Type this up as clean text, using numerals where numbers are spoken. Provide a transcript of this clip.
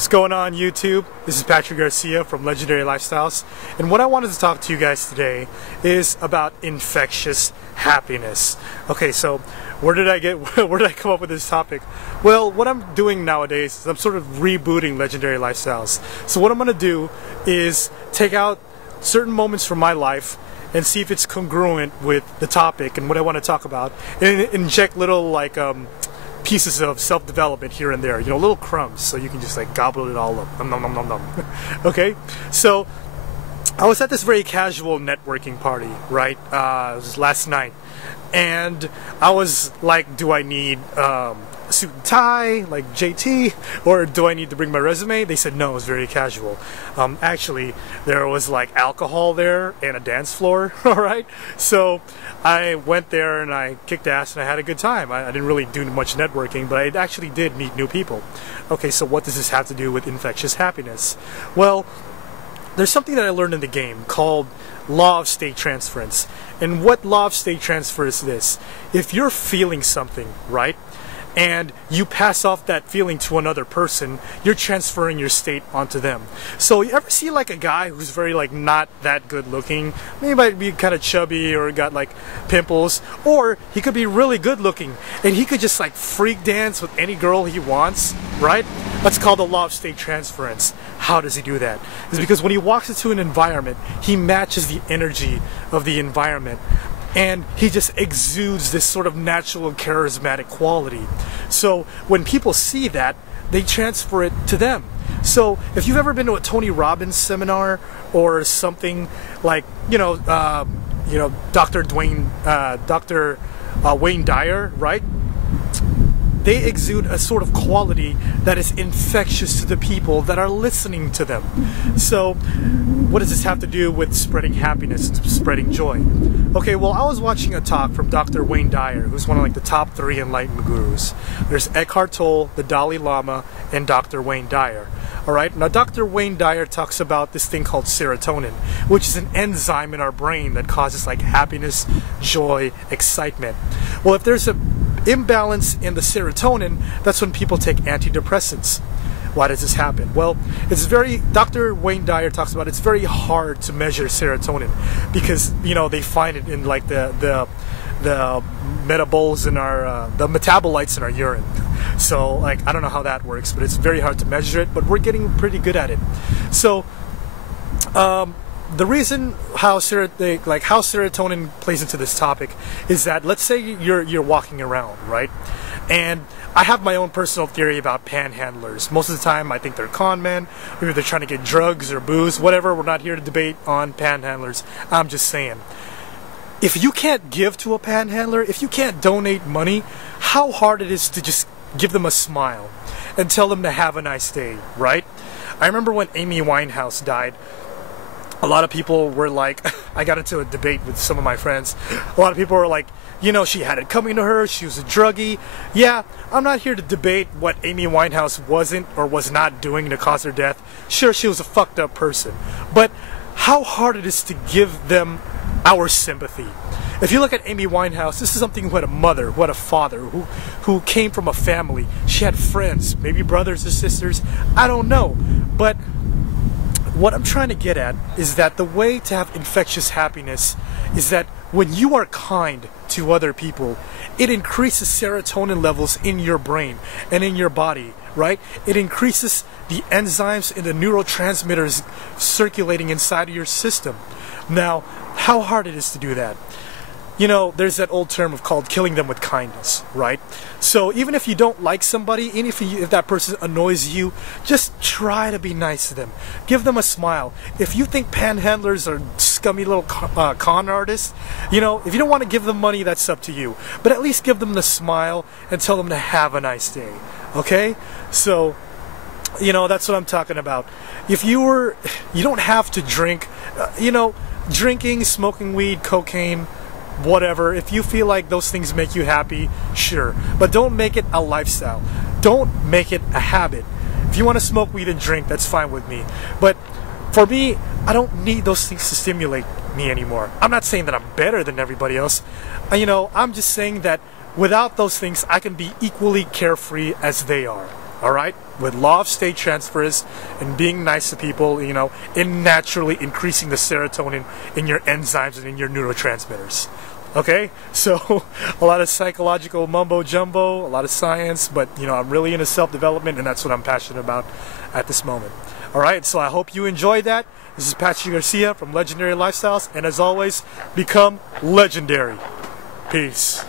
What's going on YouTube? This is Patrick Garcia from Legendary Lifestyles, and what I wanted to talk to you guys today is about infectious happiness. Okay, so where did I come up with this topic? Well, what I'm doing nowadays is I'm sort of rebooting Legendary Lifestyles. So what I'm going to do is take out certain moments from my life and see if it's congruent with the topic and what I want to talk about, and inject little pieces of self-development here and there, you know, little crumbs, so you can just like gobble it all up. Nom, nom, nom, nom, nom. Okay, so I was at this very casual networking party, right? It was last night, and I was like, do I need a suit and tie like JT, or do I need to bring my resume? They said no, it was very casual. Actually, there was like alcohol there and a dance floor. All right, so I went there and I kicked ass and I had a good time. I didn't really do much networking, but I actually did meet new people. Okay, so what does this have to do with infectious happiness? Well, there's something that I learned in the game called law of state transference. And what law of state transfer is this? If you're feeling something, right, and you pass off that feeling to another person, you're transferring your state onto them. So you ever see like a guy who's very like not that good looking, he might be kind of chubby or got like pimples, or he could be really good looking and he could just like freak dance with any girl he wants, right? That's called the law of state transference. How does he do that? It's because when he walks into an environment, he matches the energy of the environment, and he just exudes this sort of natural and charismatic quality. So when people see that, they transfer it to them. So if you've ever been to a Tony Robbins seminar or something like, Dr. Wayne Dyer, right? They exude a sort of quality that is infectious to the people that are listening to them. So what does this have to do with spreading happiness, spreading joy? Okay, well, I was watching a talk from Dr. Wayne Dyer, who's one of like the top 3 enlightenment gurus. There's Eckhart Tolle, the Dalai Lama, and Dr. Wayne Dyer. All right, now Dr. Wayne Dyer talks about this thing called serotonin, which is an enzyme in our brain that causes like happiness, joy, excitement. Well, if there's an imbalance in the serotonin, that's when people take antidepressants. Why does this happen? Well, Dr. Wayne Dyer talks about it's very hard to measure serotonin because, you know, they find it in like the metabolites in our the metabolites in our urine. So like, I don't know how that works, but it's very hard to measure it, but we're getting pretty good at it. So the reason how serotonin plays into this topic is that, let's say you're walking around, right? And I have my own personal theory about panhandlers. Most of the time I think they're con men, maybe they're trying to get drugs or booze, whatever. We're not here to debate on panhandlers. I'm just saying, if you can't give to a panhandler, if you can't donate money, how hard it is to just give them a smile and tell them to have a nice day, right? I remember when Amy Winehouse died, a lot of people were like, I got into a debate with some of my friends. A lot of people were like, you know, she had it coming to her, she was a druggie. Yeah, I'm not here to debate what Amy Winehouse wasn't or was not doing to cause her death. Sure, she was a fucked up person. But how hard it is to give them our sympathy. If you look at Amy Winehouse, this is something who had a mother, who had a father, who came from a family. She had friends, maybe brothers or sisters, I don't know. But what I'm trying to get at is that the way to have infectious happiness is that when you are kind to other people, it increases serotonin levels in your brain and in your body, right? It increases the enzymes and the neurotransmitters circulating inside of your system. Now, how hard it is to do that? You know, there's that old term called killing them with kindness, right? So even if you don't like somebody, even if that person annoys you, just try to be nice to them. Give them a smile. If you think panhandlers are scummy little con artists, you know, if you don't want to give them money, that's up to you. But at least give them the smile and tell them to have a nice day, okay? So, you know, that's what I'm talking about. If you don't have to drink, drinking, smoking weed, cocaine, whatever, if you feel like those things make you happy, sure, but don't make it a lifestyle. Don't make it a habit. If you want to smoke weed and drink, that's fine with me, but for me, I don't need those things to stimulate me anymore. I'm not saying that I'm better than everybody else, I'm just saying that without those things I can be equally carefree as they are. all right, with law of state transfers and being nice to people, you know, and naturally increasing the serotonin in your enzymes and in your neurotransmitters. Okay, so a lot of psychological mumbo jumbo, a lot of science, but you know, I'm really into self-development, and that's what I'm passionate about at this moment. All right, so I hope you enjoyed that. This is Patrick Garcia from Legendary Lifestyles, and as always, become legendary. Peace.